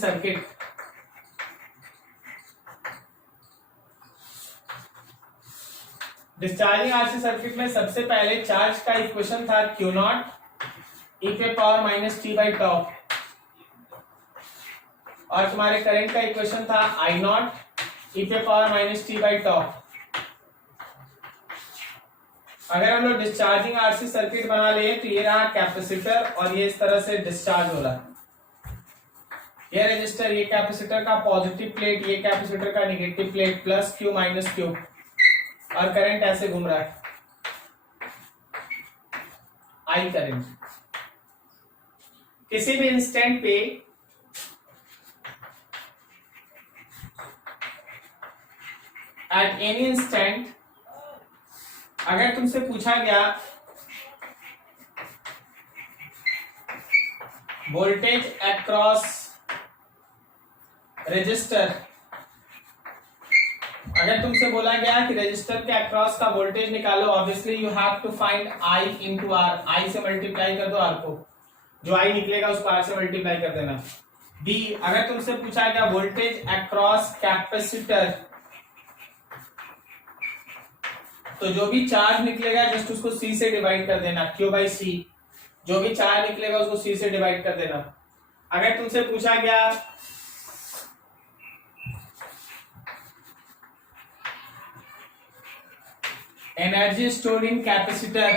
Circuit, discharging RC circuit में सबसे पहले चार्ज का इक्वेशन था क्यू नॉट ई पे पावर माइनस टी बाई टॉ, और तुम्हारे करंट का इक्वेशन था आई नॉट ई पे पावर माइनस टी बाई टॉ। अगर हम लोग डिस्चार्जिंग आरसी सर्किट बना लिए तो ये रहा कैपेसिटर और ये इस तरह से डिस्चार्ज हो रहा है। ये रेजिस्टर, ये कैपेसिटर का पॉजिटिव प्लेट, ये कैपेसिटर का negative plate, plus Q minus Q, और करंट ऐसे घूम रहा है, आई करंट। किसी भी इंस्टेंट पे एट एनी इंस्टेंट अगर तुमसे पूछा गया वोल्टेज अक्रॉस रजिस्टर, अगर तुमसे बोला गया कि रजिस्टर के अक्रॉस का वोल्टेज निकालो, obviously you have to find I into R, I से मल्टीप्लाई कर दो आर को, जो आई निकलेगा उसको आर से मल्टीप्लाई कर देना। बी, अगर तुमसे पूछा गया वोल्टेज अक्रॉस कैपेसिटर, तो जो भी चार्ज निकलेगा जस्ट उसको सी से डिवाइड कर देना, क्यू बाई सी, जो भी चार्ज निकलेगा उसको सी से डिवाइड कर देना। अगर तुमसे पूछा गया energy stored in capacitor,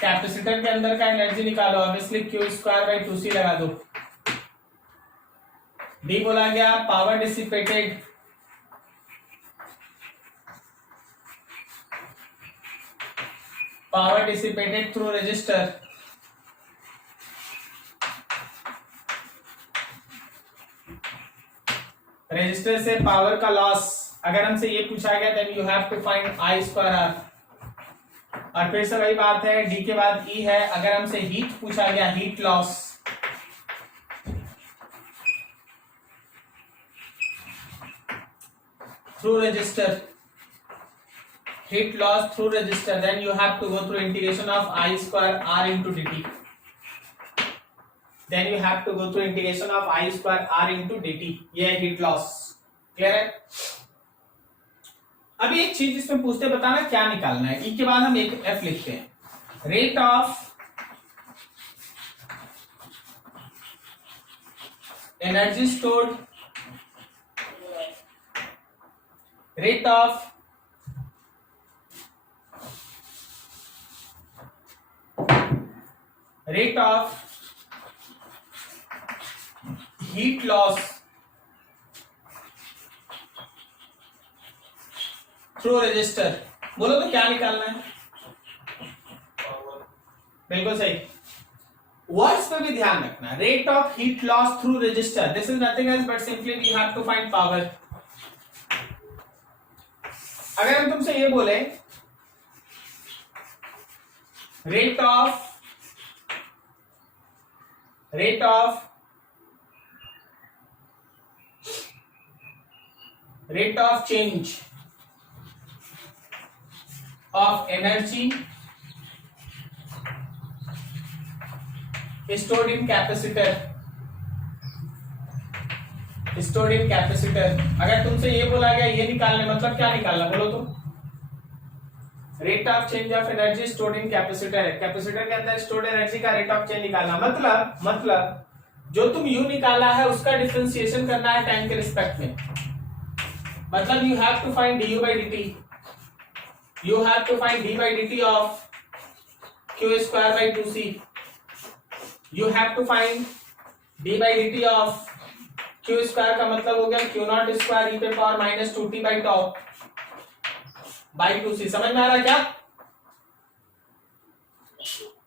capacitor के अंदर का एनर्जी निकालो, obviously Q square by two C लगा दो। डी बोला गया power dissipated, power dissipated through resistor, resistor से पावर का लॉस, अगर हमसे ये पूछा गया then you have to find I square R. और फिर से वही बात है, डी के बाद ई है, अगर हमसे हीट पूछा गया, heat loss, through register, heat loss through resistor, then you have to go through integration of I square R into dt, then you have to go through integration of I square R into dt, ये है heat loss। Clear है? अभी एक चीज इसमें पूछते, बताना क्या निकालना है। ई के बाद हम एक एफ लिखते हैं, rate of energy stored, rate of rate of heat loss through resistor। बोलो तो क्या निकालना है? बिल्कुल सही, वर्ड्स पे भी ध्यान रखना। Rate of heat loss through resistor, this is nothing else but simply we have to find power. अगर हम तुमसे ये बोले rate of change of energy stored in capacitor, अगर तुमसे ये बोला गया ये निकालने, मतलब क्या निकालना बोलो तो? Rate of change of energy stored in capacitor है, कैपेसिटर के अंदर स्टोर्ड एनर्जी का रेट ऑफ चेंज निकालना, मतलब जो तुम यू निकाला है उसका डिफरेंशिएशन करना है टाइम के रिस्पेक्ट में, मतलब you have to find d u by d t, you have to find d by d t of Q square by two C, you have to find d by d t of Q square का मतलब हो गया Q naught square e पे power minus two t by tau by two C. समझ में आ रहा है क्या?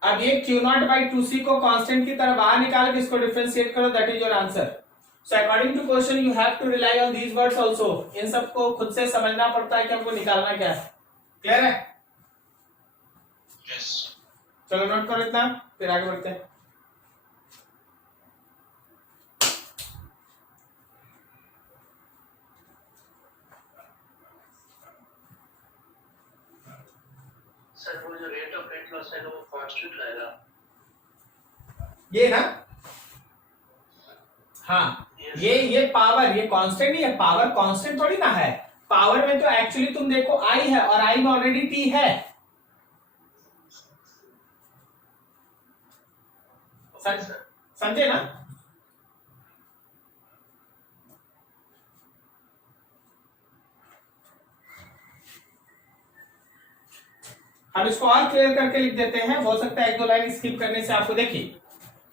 अब ये Q naught by two C को कांस्टेंट की तरह बाहर निकाल के इसको डिफरेंशिएट करो, that is your answer. So according to question you have to rely on these words also, इन सबको खुद से समझना पड़ता है कि हमको निकालना क्या है। क्लियर है? यस। चलो नोट करो इतना, फिर आगे बढ़ते हैं। सर वो जो रेट ऑफ हीट लॉस है वो कांस्टेंट रहेगा? ये ना, हाँ ये पावर, ये कांस्टेंट नहीं है, पावर कांस्टेंट थोड़ी ना है। पावर में तो एक्चुअली तुम देखो आई है और आई में ऑलरेडी टी है। समझे ना? हम इसको और क्लियर करके लिख देते हैं, हो सकता है एक दो लाइन स्किप करने से आपको। देखिए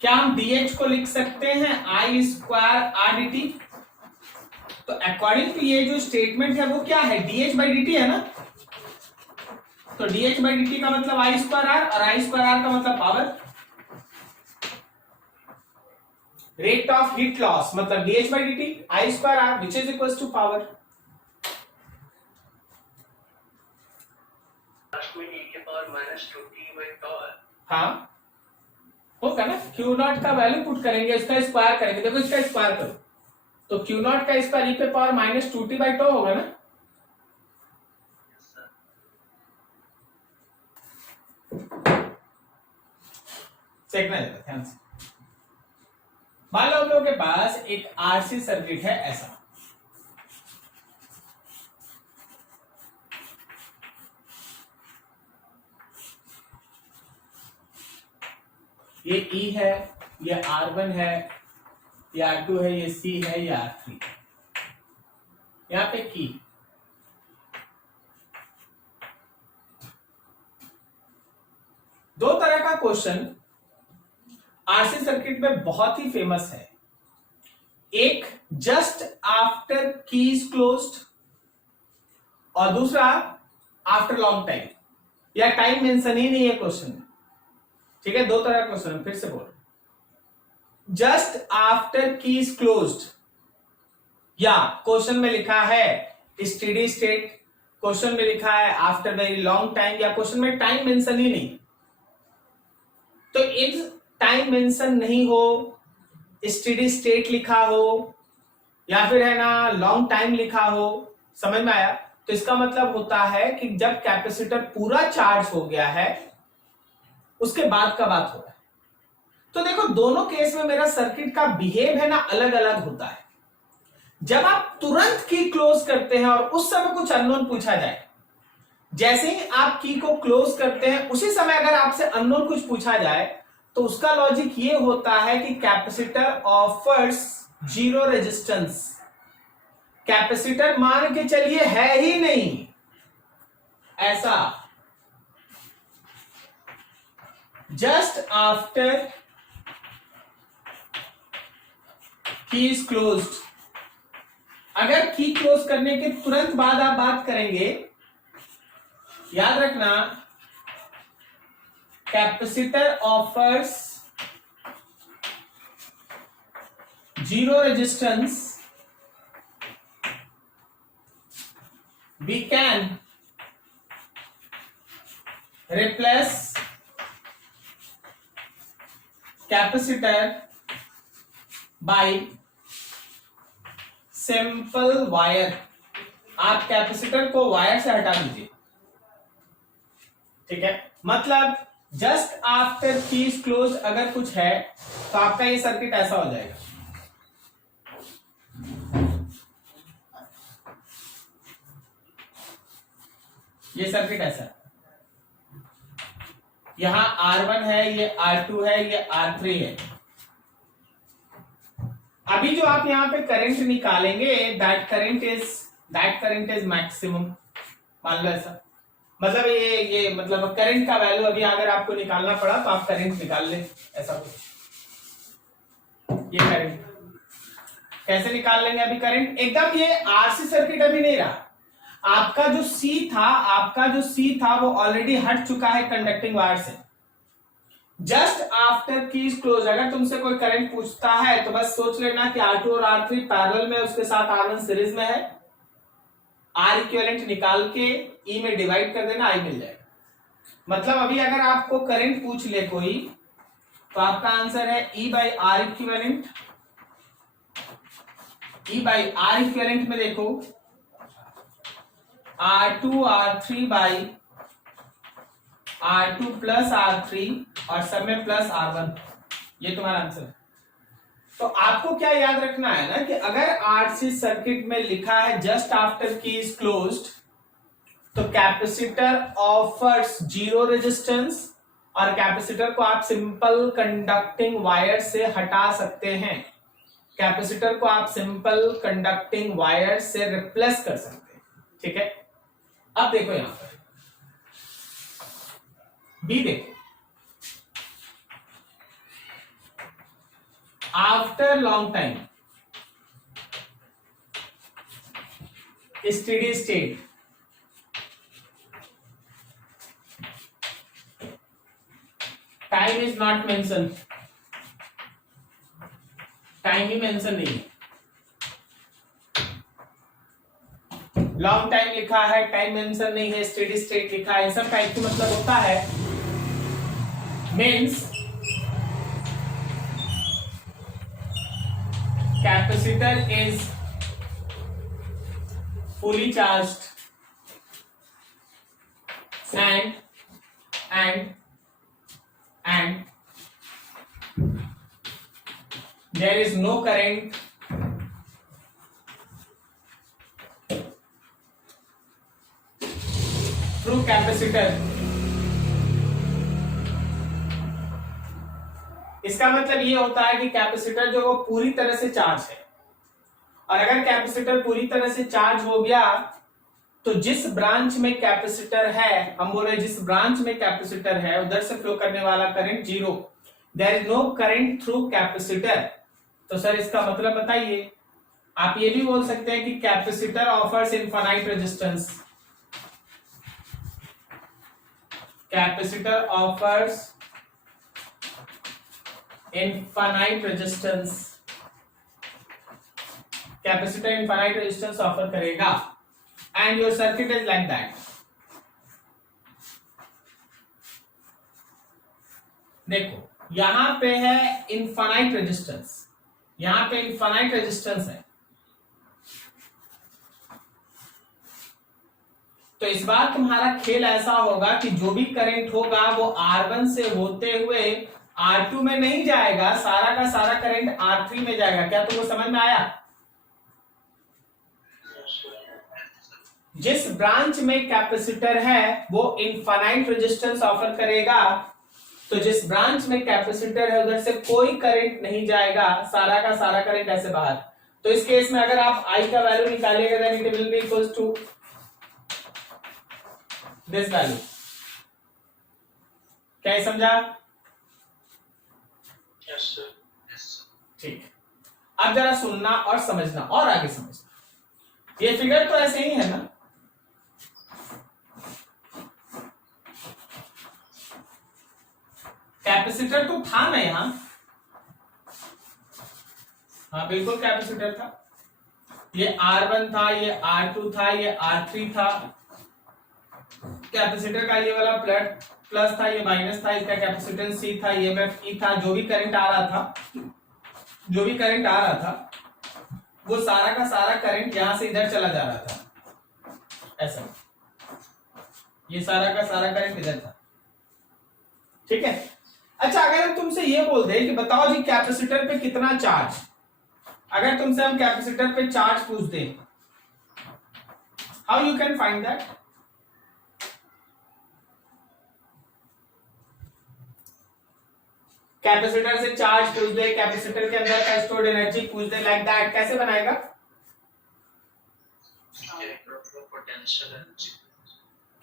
क्या हम dh को लिख सकते हैं आई स्क्वायर आर डी टी? तो अकॉर्डिंग टू ये जो स्टेटमेंट है वो क्या है, dh बाई dt है ना। तो dh बाई dt का मतलब आई स्क्वायर आर, और आई स्क्वायर आर का मतलब power. Rate of heat loss मतलब dh by dt I square R which is equal to power. हाँ होगा ना, क्यू नॉट का वैल्यू पुट करेंगे, इसका स्क्वायर करेंगे। देखो इसका स्क्वायर करो तो क्यू नॉट का स्क्वायर ई पे power minus 2t by to होगा ना। देखना जरा ध्यान से। मान लो हम लोगों के पास एक आरसी सर्किट है ऐसा, ये E है, ये R1 है, ये R2 है, ये C है, ये R3। यहां पे की दो तरह का क्वेश्चन आरसी सर्किट में बहुत ही फेमस है। एक just after key is closed और दूसरा आफ्टर लॉन्ग टाइम, या टाइम मेंशन ही नहीं है क्वेश्चन में। ठीक है, दो तरह का क्वेश्चन, फिर से बोल, just after key is closed, या क्वेश्चन में लिखा है स्टेडी स्टेट, क्वेश्चन में लिखा है आफ्टर वेरी लॉन्ग टाइम, या क्वेश्चन में टाइम मेंशन ही नहीं। तो इफ टाइम मेंशन नहीं हो, स्टेडी स्टेट लिखा हो, या फिर है ना लॉन्ग टाइम लिखा हो, समझ में आया? तो इसका मतलब होता है कि जब कैपेसिटर पूरा चार्ज हो गया है उसके बाद का बात हो रहा है। तो देखो दोनों केस में मेरा सर्किट का बिहेव है ना अलग अलग होता है। जब आप तुरंत की क्लोज करते हैं और उस समय कुछ अननोन पूछा जाए, जैसे ही आप की को क्लोज करते हैं उसी समय अगर आपसे अननोन कुछ पूछा जाए तो उसका लॉजिक ये होता है कि capacitor offers zero resistance. Capacitor मान के चलिए है ही नहीं ऐसा। Just after key is closed, अगर की क्लोज करने के तुरंत बाद आप बात करेंगे, याद रखना capacitor offers zero resistance, we can replace capacitor by simple wire। आप कैपेसिटर को वायर से हटा दीजिए, ठीक है। मतलब just after key is close अगर कुछ है तो आपका ये सर्किट ऐसा हो जाएगा। ये सर्किट ऐसा, यहां R1 है, ये R2 है, ये R3 है। अभी जो आप यहां पे करंट निकालेंगे दैट करंट इज मैक्सिमम, मान लो ऐसा। मतलब ये मतलब करंट का वैल्यू अभी अगर आपको निकालना पड़ा तो आप करंट निकाल ले, ऐसा कुछ। ये करंट कैसे निकाल लेंगे? अभी करंट एकदम ये आरसी सर्किट अभी नहीं रहा। आपका जो सी था वो ऑलरेडी हट चुका है कंडक्टिंग वायर से। Just after key is close अगर तुमसे कोई करंट पूछता है तो बस सोच लेना कि R2 और R3 पैरेलल में, उसके साथ R1 सीरीज में है। R इक्विवेलेंट निकाल के E में डिवाइड कर देना, I मिल जाएगा। मतलब अभी अगर आपको करंट पूछ ले कोई तो आपका आंसर है E by R equivalent. E by R equivalent में देखो R2 R3 by R2 plus R3 और सब में प्लस R1। ये तुम्हारा आंसर है। तो आपको क्या याद रखना है ना कि अगर आरसी सर्किट में लिखा है just after key is closed, तो कैपेसिटर ऑफर्स जीरो रेजिस्टेंस, और कैपेसिटर को आप सिंपल कंडक्टिंग वायर से हटा सकते हैं। कैपेसिटर को आप सिंपल कंडक्टिंग वायर से रिप्लेस कर सकते हैं। ठीक है, अब देखो यहां पर बी देखो, after long time steady state, time is not mention, time he mention नहीं है, लॉन्ग टाइम लिखा है, टाइम मेंशन नहीं है, स्टेडी स्टेट लिखा है, सब टाइप की मतलब होता है means capacitor is fully charged and there is no current through capacitor। इसका मतलब ये होता है कि कैपेसिटर जो वो पूरी तरह से चार्ज है, और अगर कैपेसिटर पूरी तरह से चार्ज हो गया तो जिस ब्रांच में कैपेसिटर है, हम बोल रहे जिस ब्रांच में कैपेसिटर है उधर से फ्लो करने वाला current zero, there is no current through capacitor. तो सर इसका मतलब बताइए। आप ये भी बोल सकते हैं कि capacitor offers infinite resistance, capacitor offers infinite resistance, capacitor infinite resistance offer करेगा and your circuit is like that. देखो यहां पे है इनफाइनाइट रेजिस्टेंस, यहां पे इनफाइनाइट रेजिस्टेंस है, तो इस बार तुम्हारा खेल ऐसा होगा कि जो भी करंट होगा वो R1 से होते हुए R2 में नहीं जाएगा, सारा का सारा करंट R3 में जाएगा। क्या तुमको समझ में आया? जिस ब्रांच में कैपेसिटर है वो इनफाइनाइट रेजिस्टेंस ऑफर करेगा, तो जिस ब्रांच में कैपेसिटर है उधर से कोई करंट नहीं जाएगा, सारा का सारा करंट ऐसे बाहर। तो इस केस में अगर आप I का वैल्यू निकालिएगा then it will be equals to this value. क्या समझा? Yes sir. ठीक है, अब जरा सुनना और समझना और आगे समझना। ये फिगर तो ऐसे ही है ना, कैपेसिटर तो था ना यहां, हाँ बिल्कुल कैपेसिटर था, ये R1 था, ये R2 था, ये R3 था। कैपेसिटर का ये वाला प्लस था, ये माइनस था, इसका कैपेसिटेंस C था, ये E था। जो भी करंट आ रहा था वो सारा का सारा करंट यहां से इधर चला जा रहा था, ऐसा। ये सारा का सारा करंट इधर था। ठीक है, अच्छा अगर हम तुमसे ये बोल दें कि बताओ जी कैपेसिटर पे कितना चार्ज, अगर तुमसे हम कैपेसिटर पे चार्ज पूछ दें, how you can find that? Capacitor से चार्ज पूछ दे, कैपेसिटर के अंदर का स्टोर्ड एनर्जी पूछ दे, लाइक दैट, कैसे बनाएगा?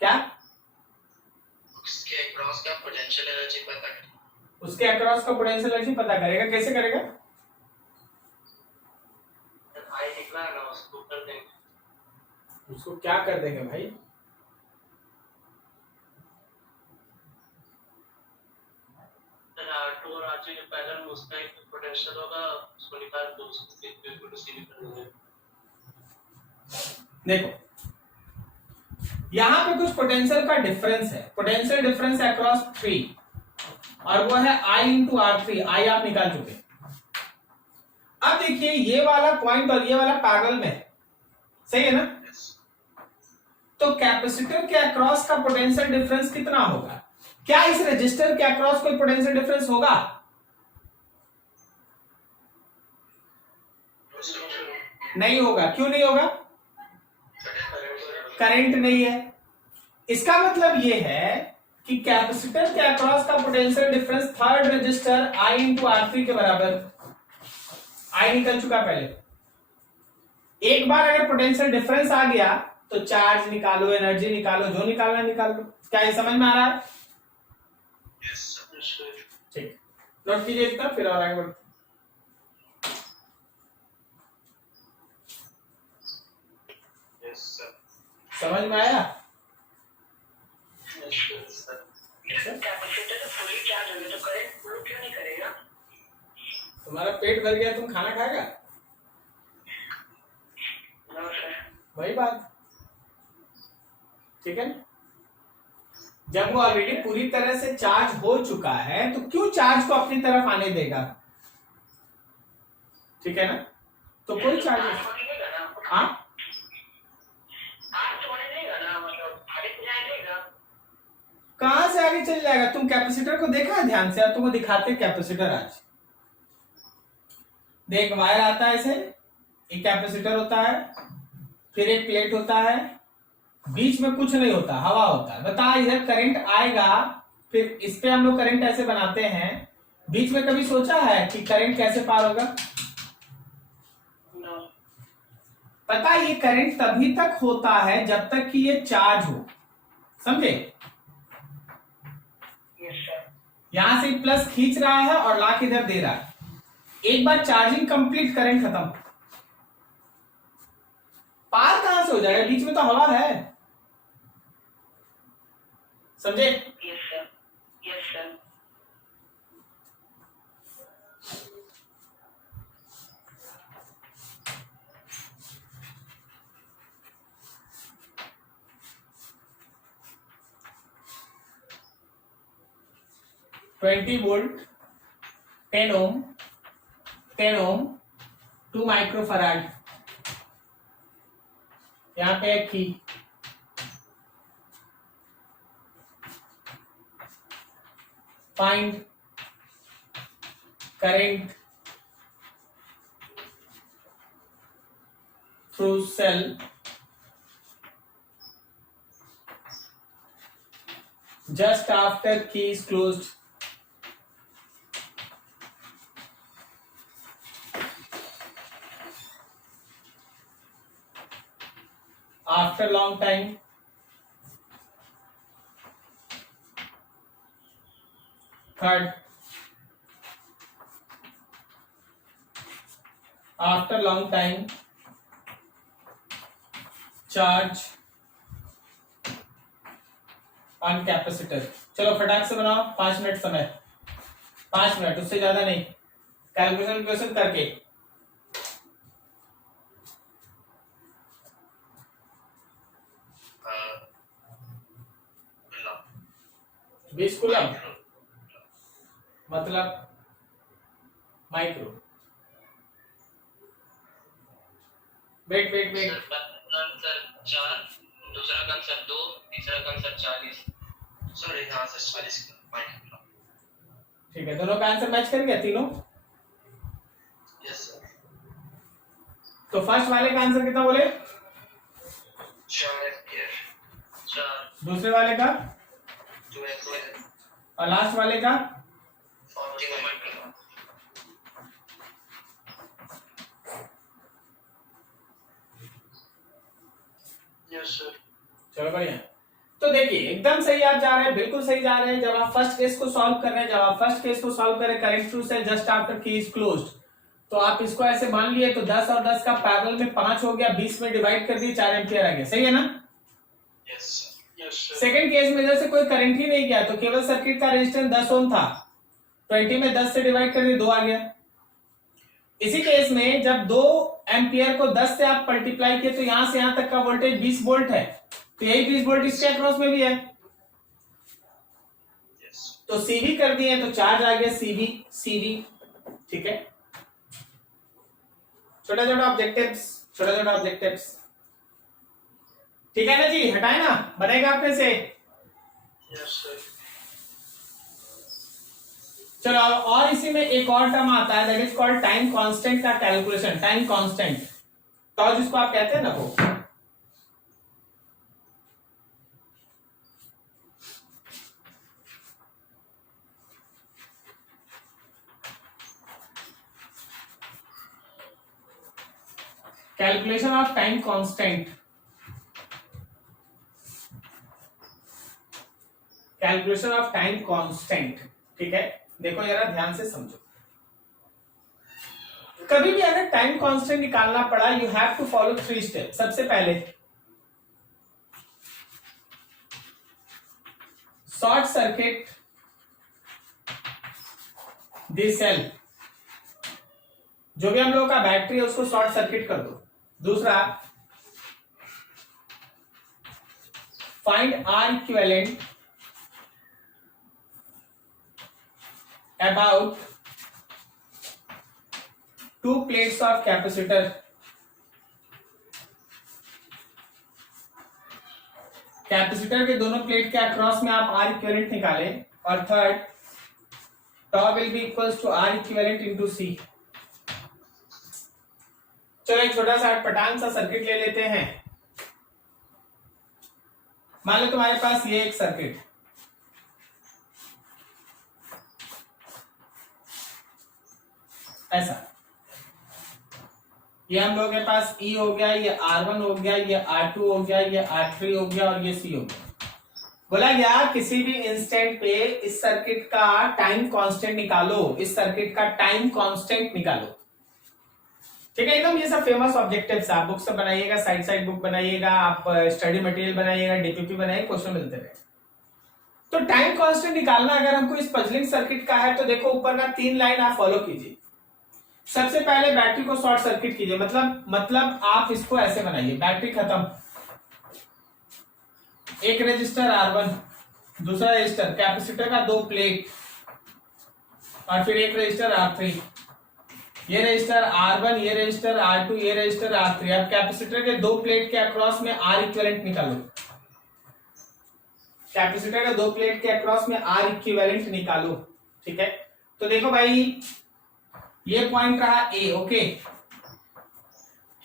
क्या? उसके अक्रॉस का पोटेंशियल एनर्जी पता करेगा। उसके अक्रॉस का पोटेंशियल एनर्जी पता करेगा, कैसे करेगा? आई निकला ना, उसको कर देंगे। उसको क्या कर देंगे भाई? R2 और R3 के पैरेलल में उसका एक पोटेंशियल होगा, उसको निकाल दो, उसको इक्वल टू C कर देंगे। देखो यहां पे कुछ पोटेंशियल का डिफरेंस है, पोटेंशियल डिफरेंस है अक्रॉस 3, और वो है I इंटू R3। I आप निकाल चुके। अब देखिए ये वाला पॉइंट और ये वाला पैरेलल में, सही है ना? तो कैपेसिटर के अक्रॉस का पोटेंशियल डिफरेंस कितना होगा? क्या इस रेजिस्टर के अक्रॉस कोई पोटेंशियल डिफरेंस होगा? नहीं होगा। क्यों नहीं होगा? करंट नहीं है। इसका मतलब ये है कि कैपेसिटर के अक्रॉस का potential difference third resistor I into R3 के बराबर। I निकल चुका पहले। एक बार अगर पोटेंशियल डिफरेंस आ गया तो चार्ज निकालो, एनर्जी निकालो, जो निकालना निकाल लो। क्या ये समझ में आ रहा है? ठीक, नोट कीजिए इतना, फिर और आगे बढ़ते। समझ में आया? कैपेसिटर फुली चार्ज हो गया तो करंट फ्लो क्यों नहीं करेगा? तुम्हारा पेट भर गया, तुम खाना खाएगा? No sir. वही बात, ठीक है। जब वो ऑलरेडी पूरी तरह से चार्ज हो चुका है तो क्यों चार्ज को अपनी तरफ आने देगा? ठीक है ना? तो कोई चार्ज हाँ कहां से आगे चल जाएगा? तुम कैपेसिटर को देखा है ध्यान से? अब तुमको दिखाते कैपेसिटर आज। देख, वायर आता है ऐसे, एक कैपेसिटर होता है, फिर एक प्लेट होता है, बीच में कुछ नहीं होता, हवा होता है। बता, इधर करंट आएगा, फिर इस पे हम लोग करंट ऐसे बनाते हैं। बीच में कभी सोचा है कि करंट कैसे पार होगा? पता है, ये करंट तभी तक होता है जब तक कि ये चार्ज हो। समझे? यहां से प्लस खींच रहा है और लाके इधर दे रहा है। एक बार चार्जिंग कंप्लीट, करंट खत्म। पार कहां से हो जाएगा? बीच में तो हवा है। समझे? Yes sir, yes sir. Twenty volt, 10 ohm, 10 ohm, 2 microfarad. यहां पे एक key find current through cell just after key is closed. After long time, third, after long time, charge on capacitor. चलो फटाक से बनाओ, 5 मिनट समय, 5 मिनट, उससे ज्यादा नहीं। कैलकुलेशन करके 20 कूलम मतलब micro. Wait wait wait, answer 4, दूसरा का आंसर 2, तीसरा का आंसर 40। सॉरी, हाँ सर 40 माइक्रो। ठीक है, दोनों का आंसर मैच कर गया तीनों? Yes sir. तो फर्स्ट वाले का आंसर कितना बोले? 4 एम्पीयर। 4। दूसरे वाले का? 2 एम्पीयर। और लास्ट वाले का? 40 माइक्रो। Yes sir. चलो बढ़िया। तो देखिए, एकदम सही आप जा रहे हैं, बिल्कुल सही जा रहे हैं। जब आप फर्स्ट केस को सॉल्व कर रहे हैं, जब आप फर्स्ट केस को सॉल्व करें current through cell just after key is closed, तो आप इसको ऐसे मान लिए तो 10 और 10 का पैरेलल में 5 हो गया, 20 में डिवाइड कर दिए, 4 एम्पियर आ गया। सही है ना? Yes sir. Yes sir. Second case में जैसे कोई करंट ही नहीं गया तो केवल सर्किट का रेजिस्टेंस 10 ओम था, 20 में 10 से डिवाइड कर दिए, 2 आ गया। इसी केस में जब 2 एम्पियर को 10 से आप मल्टीप्लाई किए तो यहां से यहां तक का वोल्टेज 20 वोल्ट है, तो यही 20 वोल्ट इसके अक्रॉस में भी है। तो सीवी कर दिए तो चार्ज आ गया, सीवी सीवी। ठीक है, छोटा छोटा ऑब्जेक्टिव्स, छोटा छोटा ऑब्जेक्टिव्स। ठीक है ना जी? हटाए ना, बनेगा अपने से। Yes sir. चलो अब और इसी में एक और टर्म आता है that is called time constant का कैलकुलेशन, टाइम कांस्टेंट, तो जिसको आप कहते हैं ना वो calculation of time constant, calculation of time constant. ठीक है, देखो जरा ध्यान से समझो, कभी भी अगर टाइम कांस्टेंट निकालना पड़ा you have to follow 3 step. सबसे पहले शॉर्ट सर्किट दिस सेल, जो भी हम लोगों का बैटरी है उसको शॉर्ट सर्किट कर दो। दूसरा, find R equivalent about 2 plates of capacitor, capacitor के दोनों प्लेट के अक्रॉस में आप आर इक्विवेलेंट निकालें। और third, tau will be equals to R equivalent into C. चलो एक छोटा सा पटांग सा सर्किट ले लेते हैं। मान लो तुम्हारे पास ये एक सर्किट, ऐसा, ये हम लोगों के पास E हो गया, ये R1 हो गया, ये R2 हो गया, ये R3 हो गया और ये C हो गया। बोला गया किसी भी इंस्टेंट पे इस सर्किट का टाइम कांस्टेंट निकालो, इस सर्किट का टाइम कांस्टेंट निकालो। ठीक है, एकदम ये सब फेमस ऑब्जेक्टिव्स आप बुक से बनाइएगा, साइड बुक बनाइएगा, आप स्टडी मटेरियल बनाइएगा, डीपीपी बनाइए, क्वेश्चन मिलते रहे। तो टाइम कांस्टेंट निकालना अगर हमको इस पजलिंग सर्किट का है तो देखो ऊपर का 3 लाइन आप फॉलो कीजिए। सबसे पहले बैटरी को शॉर्ट सर्किट कीजिए, मतलब आप इसको ऐसे बनाइए, बैटरी खत्म, एक रेजिस्टर R1, दूसरा रेजिस्टर, कैपेसिटर का 2 प्लेट और फिर एक रेजिस्टर R3, ये रेजिस्टर R1, ये रेजिस्टर R2, ये रेजिस्टर R3। अब कैपेसिटर के 2 प्लेट के अक्रॉस में R इक्विवेलेंट निकालो, कैपेसिटर के 2 प्लेट के अक्रॉस में R इक्विवेलेंट निकालो। ठीक है, तो देखो भाई ये पॉइंट रहा A, ओके,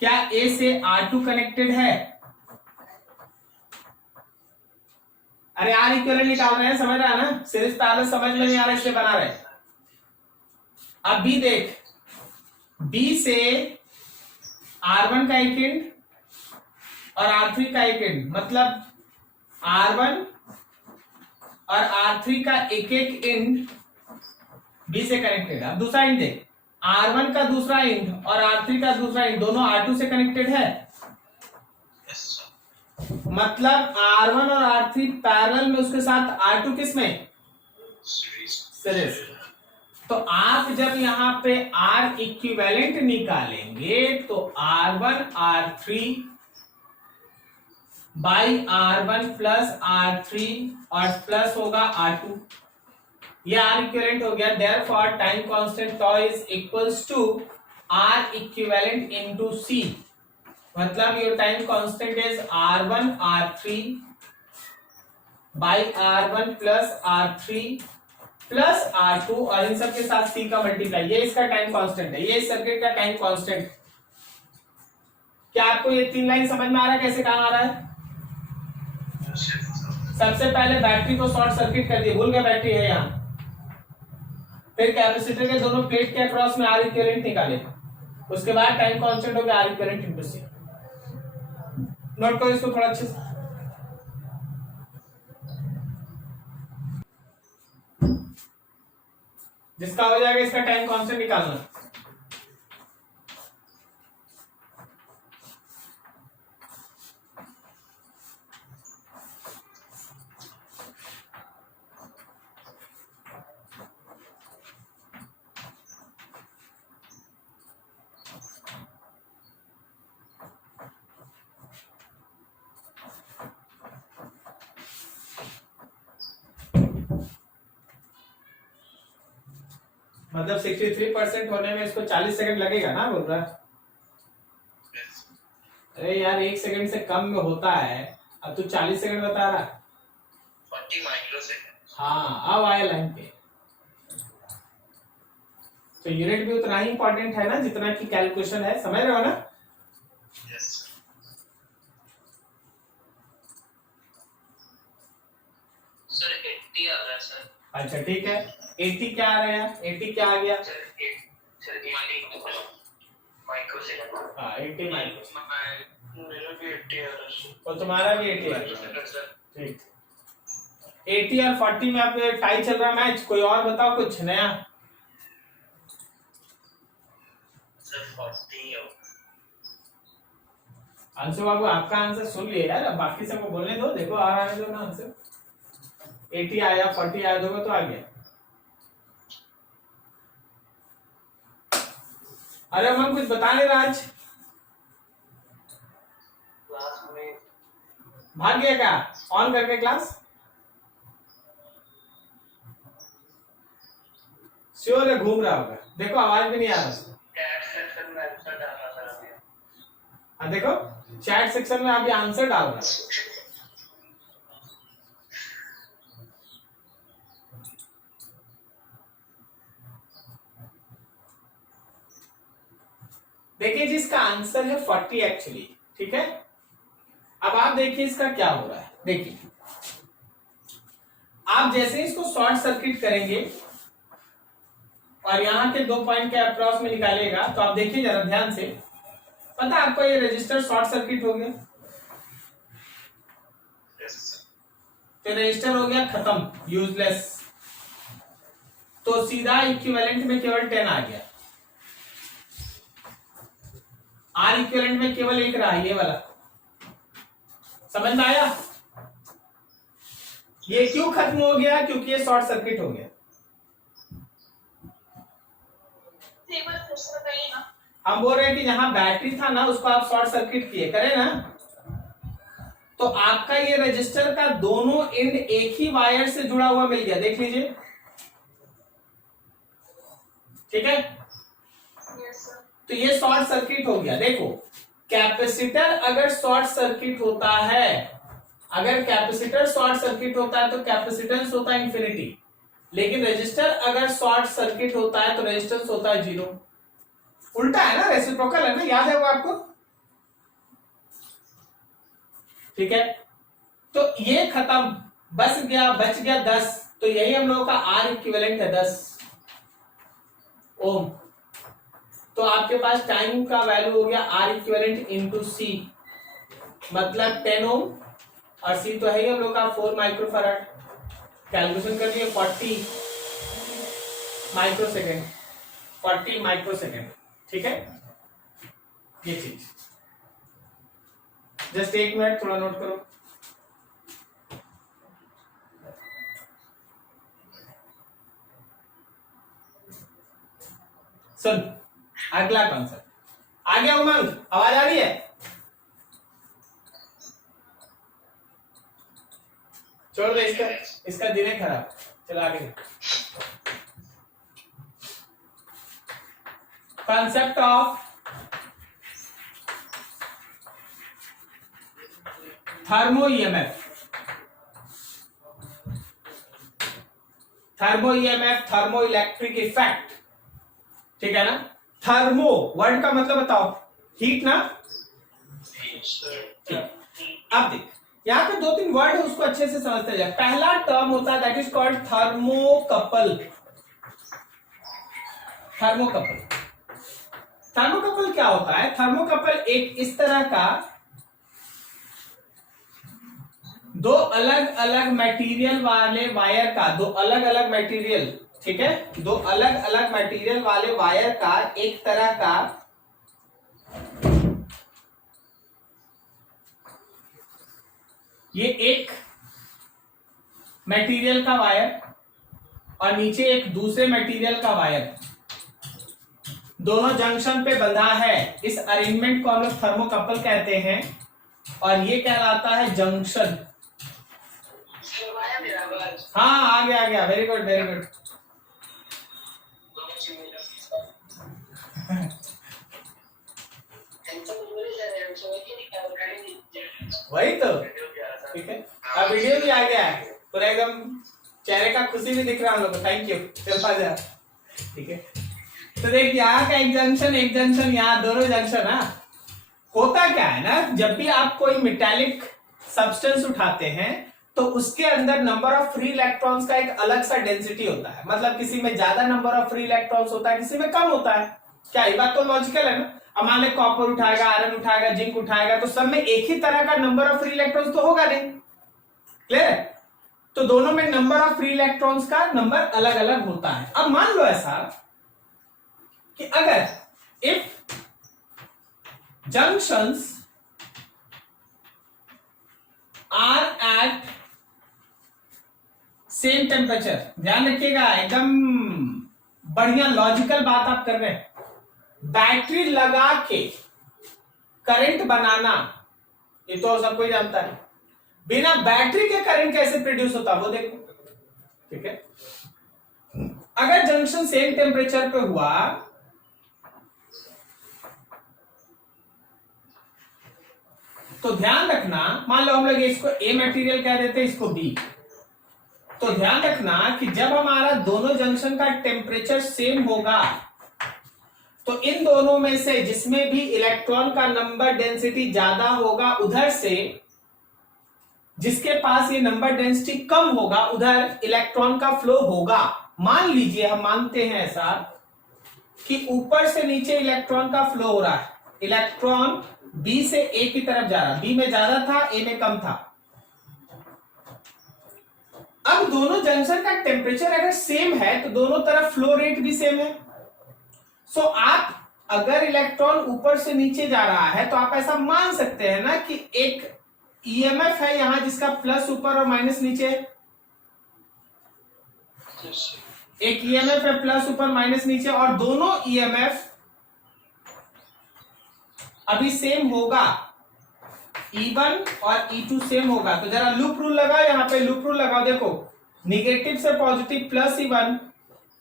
क्या A से R2 कनेक्टेड है? अरे R इक्विवेलेंट निकाल रहे हैं, समझ रहा है ना, सीरीज पैरेलल समझ में नहीं आ रहा इसलिए बना रहे। अब B देख, B से R1 का एक एंड और R3 का एक एंड, मतलब R1 और R3 का एक एक एंड B से कनेक्टेड। अब दूसरा एंड देख, R1 का दूसरा एंड और R3 का दूसरा एंड दोनों R2 से कनेक्टेड है। मतलब R1 और R3 पैरेलल में, उसके साथ R2 किस में? सीरीज। तो आप जब यहां पे R इक्विवेलेंट निकालेंगे तो R1 R3 by R1 plus R3 और प्लस होगा R2, ये R इक्विवेलेंट हो गया। Therefore time constant tau is equals to R equivalent into C, मतलब your time constant is R1 R3 by R1 plus R3 plus R2 और इन सब के साथ C का मल्टीप्लाई, ये इसका टाइम कांस्टेंट है, ये इस सर्किट का टाइम कांस्टेंट। क्या आपको ये 3 लाइन समझ में आ रहा है कैसे काम आ रहा है? सबसे पहले बैटरी को शॉर्ट सर्किट कर दिए, भूल गए बैटरी है यहाँ, फिर कैपेसिटर के दोनों प्लेट के अक्रॉस में R इक्विवेलेंट निकाले, उसके बाद टाइम कांस्टेंट हो गया R equivalent into C। Note करो इसको थोड़ा अच्छे से। जिसका हो जाएगा इसका टाइम कांस्टेंट निकालना। मतलब 63% होने में इसको 40 सेकंड लगेगा ना, बोल रहा है। अरे यार 1 सेकंड से कम में होता है, अब तू 40 सेकंड बता रहा है। 40 माइक्रोसेकंड। हाँ अब आया लाइन पे। तो यूनिट भी उतना ही इंपॉर्टेंट है ना जितना कि कैलकुलेशन है, समझ रहे हो ना? यस सर 80 आ रहा है सर। अच्छा ठीक है, 80 क्या आ रहा है? 80 क्या आ गया? Sir 80 micro second. हाँ 80 माइक्रो, मेरा भी 80 आ रहा है सर। और तुम्हारा भी 80 आ माइक्रो रहा है। Second sir. ठीक, 80 और 40 में आप टाई चल रहा मैच। कोई और बताओ कुछ नया? सर 40 हो। अंशु बाबू आपका आंसर सुन लिया यार, अब बाकी सबको बोलने दो। देखो आ रहा है जो ना आंसर, 80 आया, 40 आया, दोगे तो आ गया। अरे हम कुछ बताने राज, क्लास में भाग गया क्या? ऑन करके क्लास श्योर है घूम रहा होगा। देखो आवाज भी नहीं आ रहा। चैट सेक्शन में आंसर डालना सर अभी। हाँ देखो चैट सेक्शन में अभी आंसर डाल रहा है। देखिए जिसका आंसर है 40 एक्चुअली, ठीक है। अब आप देखिए इसका क्या हो रहा है। देखिए आप जैसे इसको शॉर्ट सर्किट करेंगे और यहां के 2 पॉइंट के अप्रॉक्स में निकालेगा, तो आप देखिए जरा ध्यान से, पता है आपको ये रजिस्टर शॉर्ट सर्किट हो गया, तो रजिस्टर हो गया खत्म, यूजलेस। तो सीधा इक्विवेलेंट में केवल 10 आ गया, आर इक्विवेलेंट में केवल 1 रहा, ये वाला। समझ में आया? ये क्यों खत्म हो गया? क्योंकि ये शॉर्ट सर्किट हो गया। हम बोल रहे हैं कि जहां बैटरी था ना उसको आप शॉर्ट सर्किट किए, करें ना, तो आपका ये रजिस्टर का दोनों एंड एक ही वायर से जुड़ा हुआ मिल गया। देख लीजिए, ठीक है। तो ये शॉर्ट सर्किट हो गया। देखो कैपेसिटर अगर शॉर्ट सर्किट होता है, अगर कैपेसिटर शॉर्ट सर्किट होता है तो कैपेसिटेंस होता है इंफिनिटी, लेकिन रजिस्टर अगर शॉर्ट सर्किट होता है तो रेजिस्टेंस होता है 0। उल्टा है ना, रेसिप्रोकल है ना, याद है वो आपको, ठीक है। तो ये खत्म, बच गया 10, तो यही हम लोगों का आर इक्विवेलेंट है 10 ओम। तो आपके पास टाइम का वैल्यू हो गया आर इक्विवेलेंट इंटू सी, मतलब 10 ओम, और सी तो है ही हम लोग का 4 माइक्रोफैराड। कैलकुलेशन कर लिए 40 माइक्रोसेकंड, 40 माइक्रोसेकंड, ठीक है। ये चीज जस्ट 1 मिनट थोड़ा नोट करो। सुन अगला कॉन्सेप्ट आ गया। उमंग आवाज आ रही है? छोड़ दे इसका, इसका दिन है खराब। चलो आगे। concept of thermo EMF, thermo EMF, thermo electric effect, ठीक है ना। थर्मो वर्ड का मतलब बताओ, हीट ना। ठीक, अब देख यहाँ पे 2-3 वर्ड है, उसको अच्छे से समझते जाए। पहला टर्म होता है that is called thermocouple. Thermocouple, thermocouple क्या होता है? थर्मोकपल एक इस तरह का दो अलग अलग मटेरियल वाले वायर का, दो अलग अलग मटेरियल, ठीक है, दो अलग अलग मटेरियल वाले वायर का एक तरह का ये एक मटेरियल का वायर और नीचे एक दूसरे मटेरियल का वायर, दोनों जंक्शन पे बंधा है। इस अरेंजमेंट को हम लोग थर्मोकपल कहते हैं और ये कहलाता है जंक्शन। हाँ आ गया, वेरी गुड वेरी गुड। वही तो, ठीक है। अब वीडियो भी आ गया है, पूरा एकदम चेहरे का खुशी भी दिख रहा है हम लोग को। थैंक यू, चल पा जा, ठीक है। तो देख यहाँ का एक जंक्शन यहाँ, दोनों जंक्शन। हाँ, होता क्या है ना, जब भी आप कोई मेटालिक सब्सटेंस उठाते हैं तो उसके अंदर नंबर ऑफ फ्री इलेक्ट्रॉन्स का एक अलग सा डेंसिटी होता है। मतलब किसी में ज्यादा नंबर ऑफ फ्री इलेक्ट्रॉन्स होता है, किसी में कम होता है। क्या ये बात तो लॉजिकल है ना। अब मान ले कॉपर उठाएगा, आयरन उठाएगा, जिंक उठाएगा, तो सब में एक ही तरह का नंबर ऑफ फ्री इलेक्ट्रॉन्स तो होगा नहीं। क्लियर है? तो दोनों में नंबर ऑफ फ्री इलेक्ट्रॉन्स का नंबर अलग अलग होता है। अब मान लो ऐसा कि अगर if junctions are at same temperature, ध्यान रखिएगा, एकदम बढ़िया लॉजिकल बात आप कर रहे हैं। बैटरी लगा के करंट बनाना, ये तो सब कोई जानता है। बिना बैटरी के करंट कैसे प्रोड्यूस होता है वो देखो। ठीक है, अगर जंक्शन सेम टेम्परेचर पे हुआ तो ध्यान रखना, मान लो हम लोग इसको ए मटेरियल कह देते हैं, इसको बी। तो ध्यान रखना कि जब हमारा दोनों जंक्शन का टेम्परेचर सेम होगा तो इन दोनों में से जिसमें भी इलेक्ट्रॉन का नंबर डेंसिटी ज्यादा होगा, उधर से जिसके पास ये नंबर डेंसिटी कम होगा उधर इलेक्ट्रॉन का फ्लो होगा। मान लीजिए, हम मानते हैं ऐसा कि ऊपर से नीचे इलेक्ट्रॉन का फ्लो हो रहा है। इलेक्ट्रॉन बी से ए की तरफ जा रहा है, बी में ज्यादा था, ए में कम था। अब दोनों जंक्शन का टेम्परेचर अगर सेम है तो दोनों तरफ फ्लो रेट भी सेम है। सो आप अगर इलेक्ट्रॉन ऊपर से नीचे जा रहा है तो आप ऐसा मान सकते हैं ना कि एक ईएमएफ है यहां जिसका प्लस ऊपर और माइनस नीचे। एक ईएमएफ है प्लस ऊपर माइनस नीचे, और दोनों ईएमएफ अभी सेम होगा। E1 और E2 सेम होगा। तो जरा लूप रूल लगाओ, यहाँ पे लूप रूल लगाओ। देखो, निगेटिव से पॉजिटिव प्लस E1,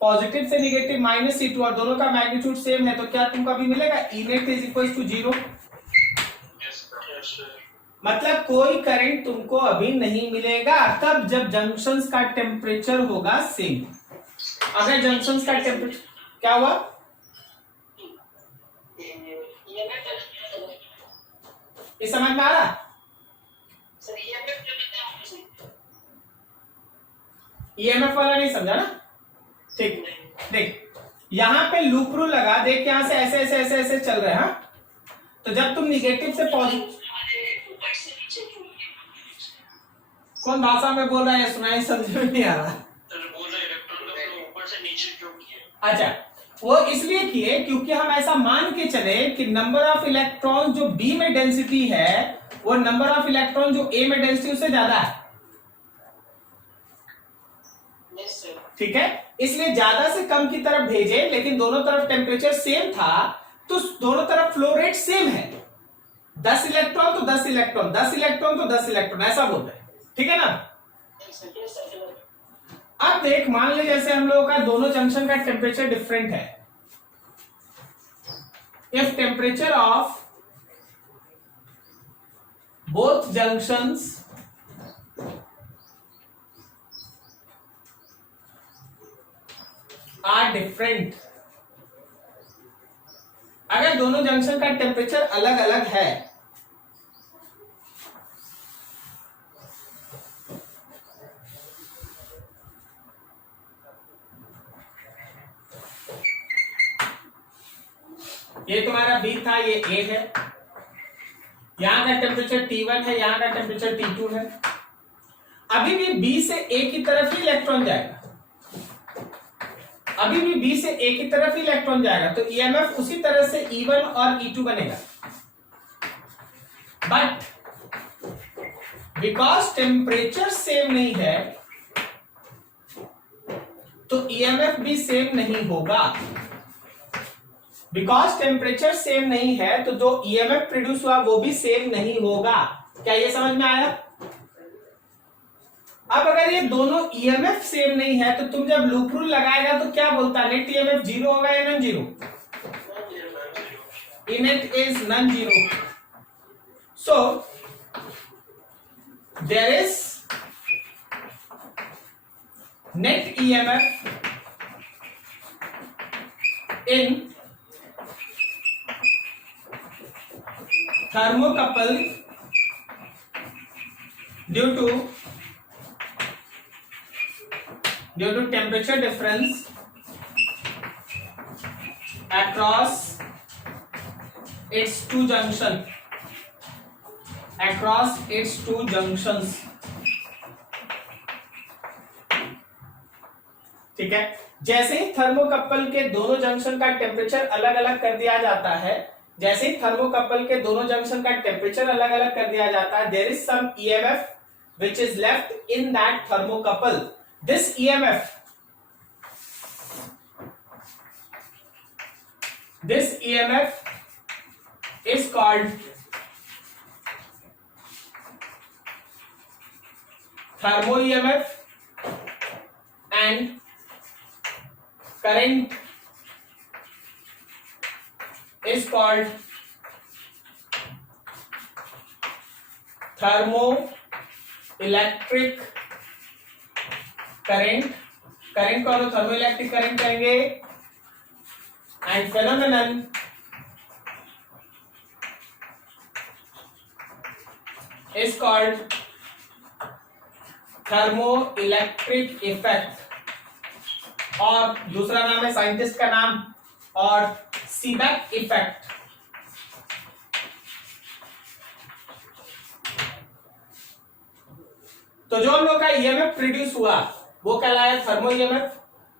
पॉजिटिव से निगेटिव माइनस E2, और दोनों का मैग्नीट्यूड सेम है, तो क्या तुमको अभी मिलेगा E net is equal to 0। मतलब कोई करंट तुमको अभी नहीं मिलेगा तब जब जंक्शंस का टेम्परेचर होगा सेम। अगर जंक्शंस का टेम्परेचर क्या हुआ, ये समझ में आ रहा? ईएमएफ वाला नहीं समझा ना? ठीक, देख यहां पे लूप रूल लगा, देख यहां से ऐसे ऐसे ऐसे ऐसे चल रहे हैं। हाँ, तो जब तुम निगेटिव से पॉजिटिव, कौन भाषा में बोल रहा है सुनाई समझ में नहीं आ रहा। अच्छा, वो इसलिए किए क्योंकि हम ऐसा मान के चले कि नंबर ऑफ इलेक्ट्रॉन जो बी में डेंसिटी है वो नंबर ऑफ इलेक्ट्रॉन जो ए में डेंसिटी उससे ज्यादा है। ठीक है, इसलिए ज्यादा से कम की तरफ भेजे, लेकिन दोनों तरफ टेम्परेचर सेम था तो दोनों तरफ फ्लो रेट सेम है। 10 इलेक्ट्रॉन तो 10 इलेक्ट्रॉन, 10 इलेक्ट्रॉन तो 10 इलेक्ट्रॉन, ऐसा बोलते हैं। ठीक है ना? अब देख, मान ले जैसे हम लोगों का दोनों जंक्शन का टेम्परेचर डिफरेंट है। If temperature of both junctions are different, अगर दोनों जंक्शन का टेम्परेचर अलग अलग है ये तुम्हारा बी था, ये ए है, यहां का टेम्परेचर T1 है, यहां का टेम्परेचर T2 है। अभी भी बी से ए की तरफ ही इलेक्ट्रॉन जाएगा, अभी भी बी से ए की तरफ ही इलेक्ट्रॉन जाएगा, तो ईएमएफ उसी तरह से E1 और E2 बनेगा। बट बिकॉज टेम्परेचर सेम नहीं है तो ईएमएफ भी सेम नहीं होगा। बिकॉज टेम्परेचर सेम नहीं है तो जो ईएमएफ प्रोड्यूस हुआ वो भी सेम नहीं होगा। क्या ये समझ में आया? अब अगर ये दोनों ईएमएफ सेम नहीं है तो तुम जब लूप रूल लगाएगा तो क्या बोलता है, नेट ईएमएफ 0 होगा या non zero? E net is non zero. So there is net EMF in thermocouple due to temperature difference across its two junctions. ठीक है, जैसे ही थर्मोकपल के दोनों जंक्शन का टेम्परेचर अलग अलग कर दिया जाता है, जैसे ही थर्मोकपल के दोनों जंक्शन का टेम्परेचर अलग अलग कर दिया जाता है, there is some EMF which is left in that thermocouple. This EMF is called thermo EMF, and current is called thermoelectric current. Current को हम थर्मोइलेक्ट्रिक करंट कहेंगे, and phenomenon is called thermoelectric effect, और दूसरा नाम है scientist का नाम और सीबेक इफेक्ट. तो जो हम लोग का ईएमएफ प्रोड्यूस हुआ वो कहलाया थर्मो ईएमएफ,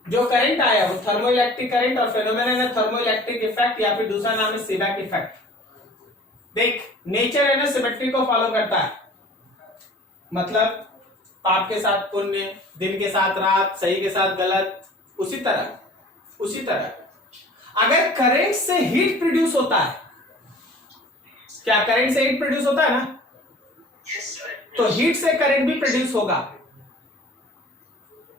जो करंट आया वो थर्मोइलेक्ट्रिक करंट, और फेनोमेनन है थर्मोइलेक्ट्रिक इफेक्ट, या फिर दूसरा नाम है सीबेक इफेक्ट. देख, नेचर है ना सिमेट्री को फॉलो करता है, मतलब पाप के साथ पुण्य, दिन के साथ रात, सही के साथ गलत, उसी तरह अगर करंट से हीट प्रोड्यूस होता है, क्या करंट से हीट प्रोड्यूस होता है ना, तो हीट से करंट भी प्रोड्यूस होगा.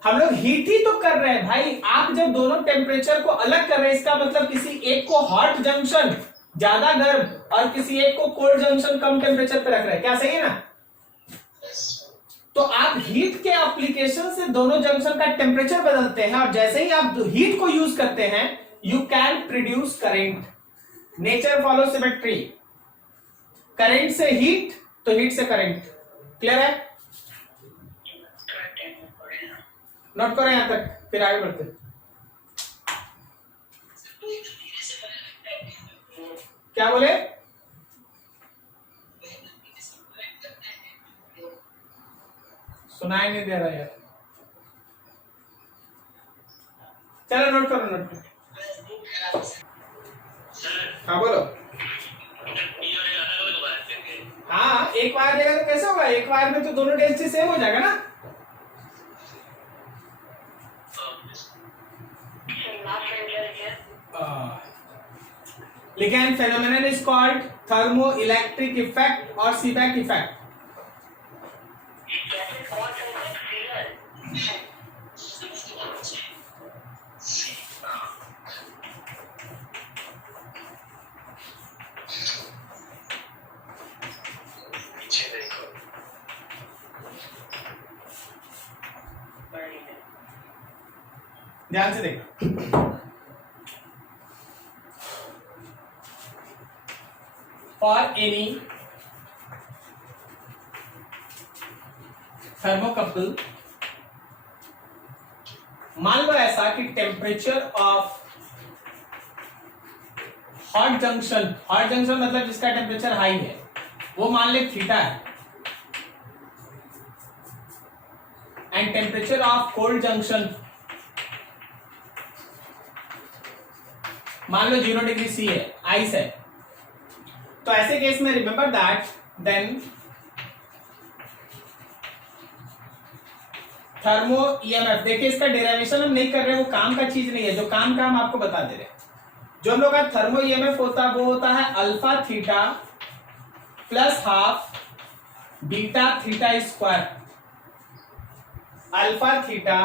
हम लोग हीट ही तो कर रहे हैं भाई. आप जब दोनों टेम्परेचर को अलग कर रहे हैं, इसका मतलब किसी एक को हॉट जंक्शन ज्यादा गर्म और किसी एक को कोल्ड जंक्शन कम टेम्परेचर पे रख रहे हैं, क्या सही है ना. तो आप हीट के एप्लीकेशन से दोनों जंक्शन का टेम्परेचर बदलते हैं, और जैसे ही आप हीट को यूज करते हैं you can produce current. Nature follow symmetry. Current से हीट तो हीट से करंट. क्लियर है? नोट करो यहां तक, फिर आगे बढ़ते. क्या बोले? सुनाई नहीं दे रहा यार. चलो नोट करो, नोट करो. हाँ बोलो. हाँ, एक वायर देगा तो कैसे होगा? एक वायर में तो दोनों डेंसिटी सेम हो जाएगा ना. लेकिन phenomenon is called thermoelectric effect और सीबेक इफेक्ट. ध्यान से देखो. For any thermocouple, मान लो ऐसा कि टेम्परेचर ऑफ हॉट जंक्शन मतलब जिसका टेम्परेचर हाई है, वो मान ले थीटा है, and temperature of cold junction मान लो 0 डिग्री सी है, आइस है. तो ऐसे केस में remember that then thermo EMF. देखिए इसका डेरिवेशन हम नहीं कर रहे, वो काम का चीज नहीं है, जो काम का हम आपको बता दे रहे हैं. जो हम लोग का थर्मो ईएमएफ होता है वो होता है alpha theta plus half beta theta square. Alpha theta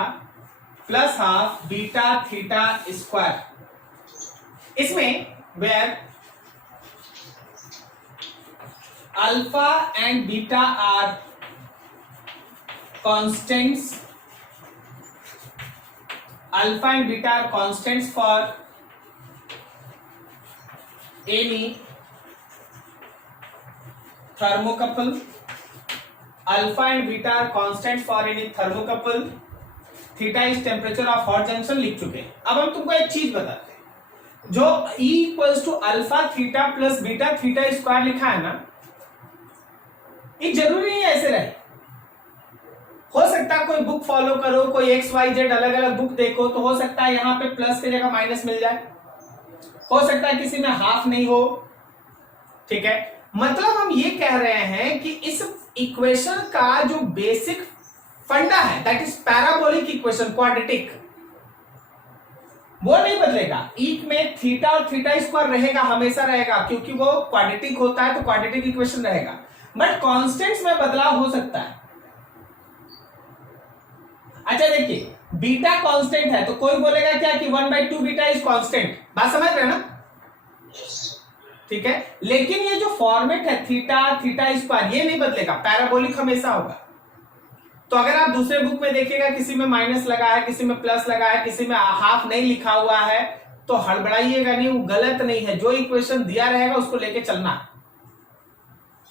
plus half beta theta square. इसमें where alpha and beta are constants, alpha and beta are constants for any thermocouple, alpha and beta are constant for any thermocouple, theta is temperature of hot junction लिख चुके हैं। अब हम तुमको एक चीज बताते हैं, जो E equals to alpha theta plus beta theta square लिखा है ना, ये जरूरी नहीं ऐसे रहे, हो सकता है कोई बुक फॉलो करो, कोई XYZ अलग अलग बुक देखो, तो हो सकता है यहाँ पे प्लस की जगह माइनस मिल जाए, हो सकता है किसी में हाफ नहीं हो, ठीक है। मतलब हम ये कह रहे हैं कि इस इक्वेशन का जो बेसिक फंडा है that is parabolic equation, quadratic, वो नहीं बदलेगा। ई में थीटा और थीटा स्क्वायर रहेगा, हमेशा रहेगा, क्योंकि वो क्वाड्रेटिक होता है तो क्वाड्रेटिक इक्वेशन रहेगा, बट कांस्टेंट्स में बदलाव हो सकता है। अच्छा देखिए, बीटा कांस्टेंट है तो कोई बोलेगा क्या कि 1/2 बीटा इज कांस्टेंट, बात समझ रहे हैं ना, ठीक है। लेकिन ये जो फॉर्मेट है थीटा थीटा स्क्वायर, ये नहीं बदलेगा, पैराबोलिक हमेशा होगा। तो अगर आप दूसरे बुक में देखिएगा किसी में माइनस लगा है, किसी में प्लस लगा है, किसी में हाफ नहीं लिखा हुआ है, तो हड़बड़ाइएगा नहीं, वो गलत नहीं है, जो इक्वेशन दिया रहेगा उसको लेके चलना।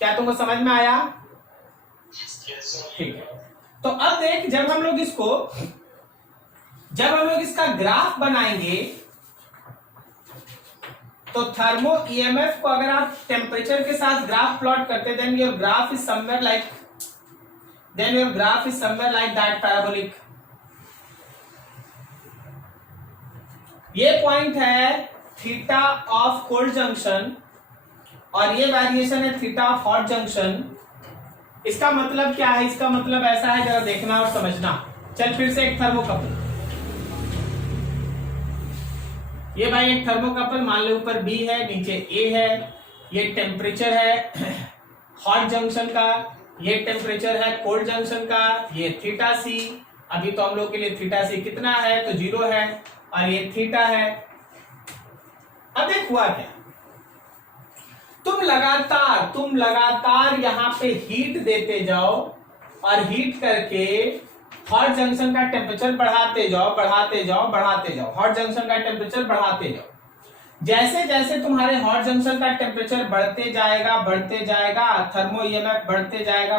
क्या तुमको समझ में आया? ठीक है। तो अब देख, जब हम लोग इसका ग्राफ बनाएंगे तो थर्मो ईएमएफ को अगर आप टेम्परेचर के साथ ग्राफ प्लॉट करते, then your graph is somewhere like that parabolic. ये पॉइंट है थीटा ऑफ कोल्ड जंक्शन और ये वेरिएशन है थीटा ऑफ हॉट जंक्शन। इसका मतलब क्या है? इसका मतलब ऐसा है, जरा देखना और समझना। चल फिर से एक थर्मोकपल, ये भाई एक थर्मोकपल, मान लो ऊपर बी है नीचे ए है, ये टेम्परेचर है हॉट जंक्शन का, ये टेम्परेचर है कोल्ड जंक्शन का, ये थीटा सी। अभी तो हम लोग के लिए थीटा सी कितना है? तो 0 है, और ये थीटा है। अब देख हुआ क्या, तुम लगातार यहां पे हीट देते जाओ और हीट करके हॉट जंक्शन का टेम्परेचर बढ़ाते जाओ, हॉट जंक्शन का टेम्परेचर बढ़ाते जाओ। जैसे जैसे तुम्हारे हॉट जंक्शन का टेम्परेचर बढ़ते जाएगा, थर्मो ईएमएफ बढ़ते जाएगा,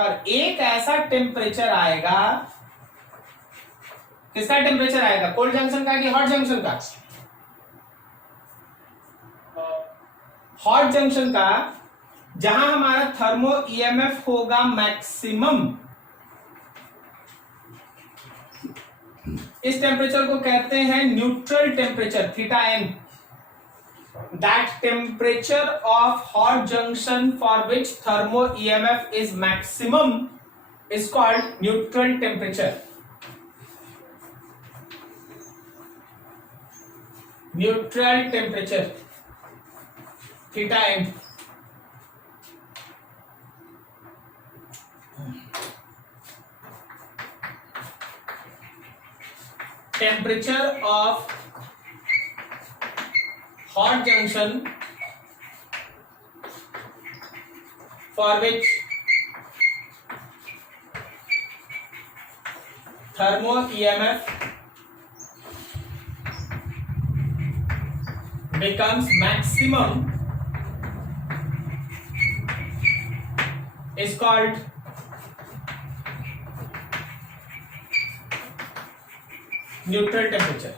और एक ऐसा टेम्परेचर आएगा, किसका टेम्परेचर आएगा? कोल्ड जंक्शन का कि हॉट जंक्शन का? हॉट जंक्शन का, जहां हमारा थर्मो ईएमएफ होगा मैक्सिमम। इस टेम्परेचर को कहते हैं neutral temperature, theta M. That temperature of hot junction for which thermo EMF is maximum is called neutral temperature. Neutral temperature theta M. Temperature of hot junction for which thermo EMF becomes maximum is called neutral temperature.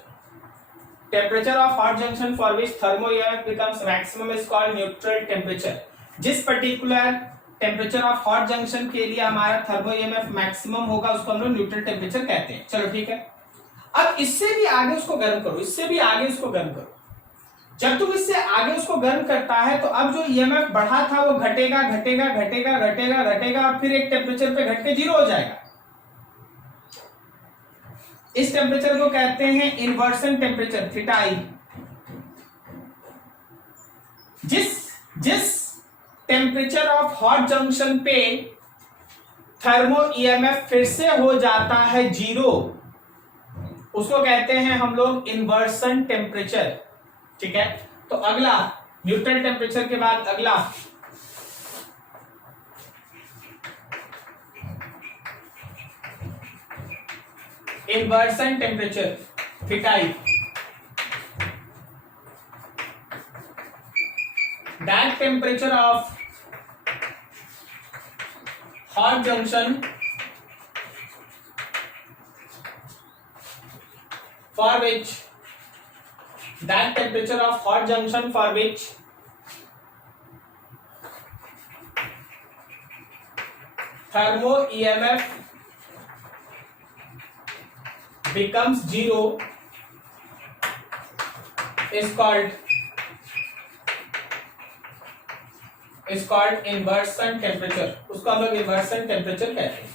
Temperature of hot junction for which thermo EMF becomes maximum is called neutral temperature. जिस particular temperature of hot junction के लिए हमारा thermo EMF maximum होगा उसको हम लोग neutral temperature कहते हैं। चलो ठीक है। अब इससे भी आगे उसको गर्म करो, इससे भी आगे उसको गर्म करो। जब तुम इससे आगे उसको गर्म करता है तो अब जो ईएमएफ बढ़ा था वो घटेगा और फिर एक टेम्परेचर पे घट के 0 हो जाएगा। इस टेम्परेचर को कहते हैं इन्वर्सन टेम्परेचर, थीटा आई। जिस टेम्परेचर ऑफ हॉट जंक्शन पे थर्मो ईएमएफ फिर से हो जाता है 0, उसको कहते हैं हम लोग इन्वर्सन टेम्परेचर। ठीक है। तो अगला न्यूट्रल टेम्परेचर के बाद अगला inversion temperature, theta I. that temperature of hot junction for which thermo EMF becomes zero is called inversion temperature. उसको हम लोग inversion temperature कहते हैं।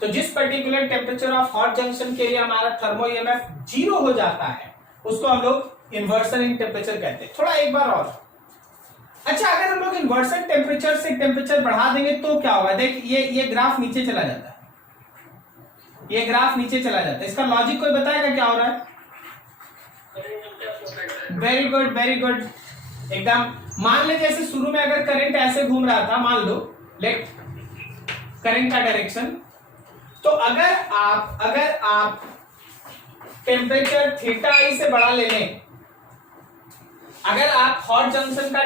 तो जिस particular temperature of hot junction के लिए हमारा थर्मो ईएमएफ जीरो हो जाता है उसको हम लोग इन्वर्सन इन टेम्परेचर कहते हैं। थोड़ा एक बार और, अच्छा अगर हम लोग इन्वर्सन टेम्परेचर से टेम्परेचर बढ़ा देंगे तो क्या होगा? देख ये ग्राफ नीचे चला जाता है, ये ग्राफ नीचे चला जाता है। इसका लॉजिक कोई बताएगा क्या हो रहा है? वेरी गुड वेरी गुड, एकदम। मान ले जैसे शुरू में अगर करंट ऐसे घूम रहा था, मान लो लेट करंट का डायरेक्शन, तो अगर आप टेम्परेचर थीटा आई से बड़ा ले लें, अगर आप हॉट जंक्शन का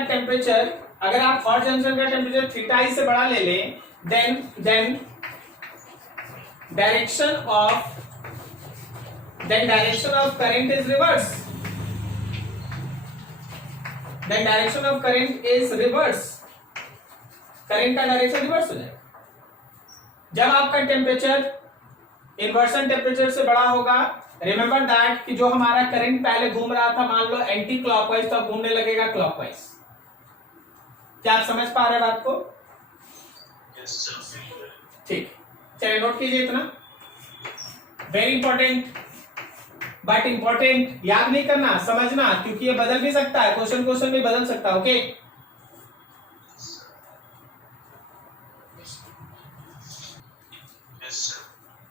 टेम्परेचर थीटा आई से बड़ा ले लें, then direction of current is reverse. Then direction of current is reverse. Current का डायरेक्शन रिवर्स हो जाएगा। जब आपका टेम्परेचर इन्वर्सन टेम्परेचर से बड़ा होगा, रिमेंबर दैट कि जो हमारा करंट पहले घूम रहा था, मान लो एंटी क्लॉकवाइज, तो अब घूमने लगेगा क्लॉकवाइज। क्या आप समझ पा रहे हैं बात को? ठीक, चलिए नोट कीजिए इतना। वेरी इंपॉर्टेंट, बट इंपॉर्टेंट याद नहीं करना, समझना, क्योंकि ये बदल भी सकता है, क्वेश्चन भी बदल सकता है। ओके,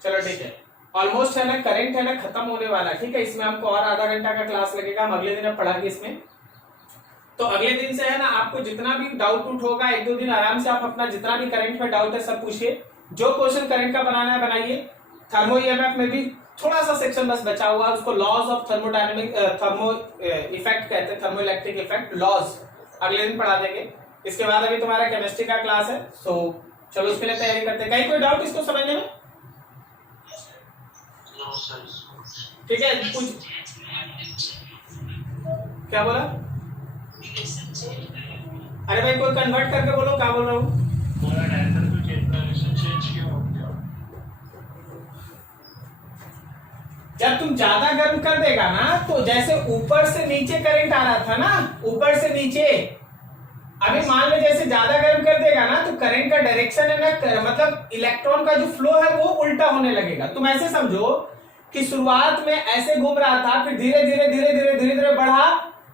चलो ठीक है। ऑलमोस्ट है ना, करंट है ना खत्म होने वाला, ठीक है। इसमें हमको और आधा घंटा का क्लास लगेगा, हम अगले दिन अब पढ़ाएंगे इसमें। तो अगले दिन से है ना, आपको जितना भी डाउट उठ होगा, एक दो दिन आराम से आप अपना जितना भी करंट में डाउट है सब पूछिए। जो क्वेश्चन करंट का बनाना है बनाइए। थर्मो ईएमएफ में भी थोड़ा सा सेक्शन बस बचा हुआ, उसको laws of thermodynamic thermo effect कहते हैं, थर्मो इलेक्ट्रिक इफेक्ट लॉज, अगले दिन पढ़ा देंगे। इसके बाद अभी तुम्हारा केमिस्ट्री का क्लास है, सो चलो उसके लिए तैयारी करते हैं। कहीं कोई डाउट इसको समझने में? ठीक है, कुछ क्या बोला? अरे भाई कोई कन्वर्ट करके बोलो, क्या बोल रहा हूँ? जब तुम ज्यादा गर्म कर देगा ना, तो जैसे ऊपर से नीचे करंट आ रहा था ना, ऊपर से नीचे, अभी मान लो जैसे ज्यादा गर्म कर देगा ना, तो करंट का डायरेक्शन है ना, मतलब इलेक्ट्रॉन का जो फ्लो है वो उल्टा होने लगेगा। तुम ऐसे समझो कि शुरुआत में ऐसे घूम रहा था, फिर धीरे धीरे बढ़ा,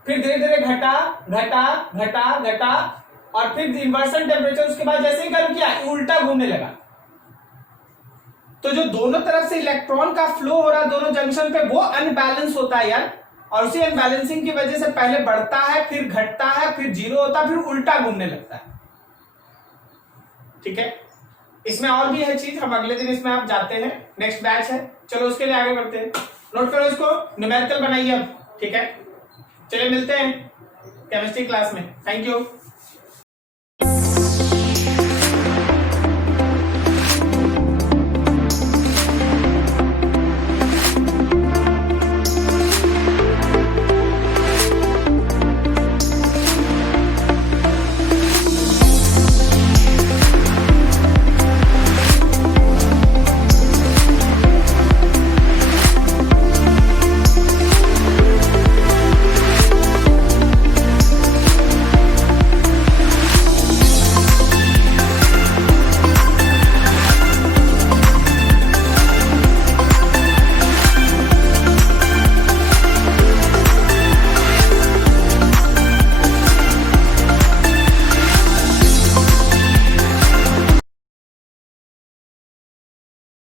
फिर धीरे धीरे घटा, और फिर इन्वर्सन टेम्परेचर, उसके बाद जैसे ही गर्म किया उल्टा घूमने लगा। तो जो दोनों तरफ से इलेक्ट्रॉन का फ्लो हो रहा है दोनों जंक्शन पे, वो अनबैलेंस होता है यार, और उसी अनबैलेंसिंग की वजह से पहले बढ़ता है, फिर घटता है, फिर जीरो होता है, फिर उल्टा घूमने लगता है। ठीक है, इसमें और भी है चीज, हम अगले दिन इसमें आप जाते हैं, नेक्स्ट बैच है, चलो उसके लिए आगे बढ़ते हैं। नोट करो इसको, न्यूमेरिकल बनाइए अब, ठीक है। चलिए मिलते हैं केमिस्ट्री क्लास में, थैंक यू।